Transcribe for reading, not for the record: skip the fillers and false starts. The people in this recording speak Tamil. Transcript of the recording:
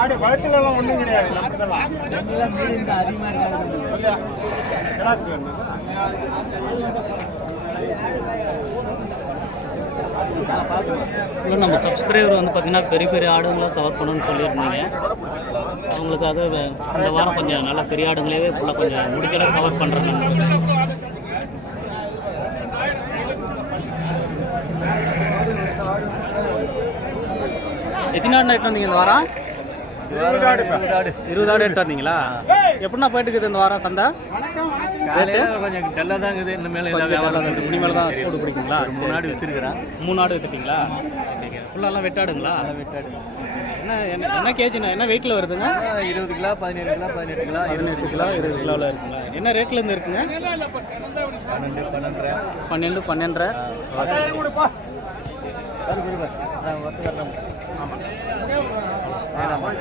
ஆடு வளர்ச்சிலாம் ஒன்றும் கிடையாது. நம்ம சப்ஸ்கிரைபர் வந்து பார்த்தீங்கன்னா பெரிய பெரிய ஆடுங்களாம் கவர் பண்ணணும்னு சொல்லியிருந்தீங்க. அவங்களுக்காக இந்த வாரம் கொஞ்சம் நல்லா பெரிய ஆடுங்களே ஃபுல்லாக கொஞ்சம் முடிஞ்சளவு கவர் பண்ணுறேங்க. எத்தனை ஆடு எட்டு வந்தீங்க இந்த வாரம்? 20 ஆடு எட்டு வந்தீங்களா? எப்படின்னா போயிட்டு இருக்குது இந்த வாரம் சந்தை? கொஞ்சம் டல்லாக தான் இருக்குது. இந்த மேலே முடி மேலே தான் சூடு பிடிக்குங்களா? 3 ஆடு விற்றுருக்குறேன். 3 ஆடு விற்றுட்டிங்களா? ஃபுல்லாலாம் வெட்டாடுங்களா? வெட்டாடு. என்ன கேஜிண்ணா? என்ன வெயிட்டில் வருதுங்க? 20 கிலோ, 17 கிலோ, 18 கிலோ, 18 கிலோ, 20 கிலோவில் இருக்குங்களா? என்ன ரேட்லேருந்து இருக்குங்க? 12, 12. ஆமாம்.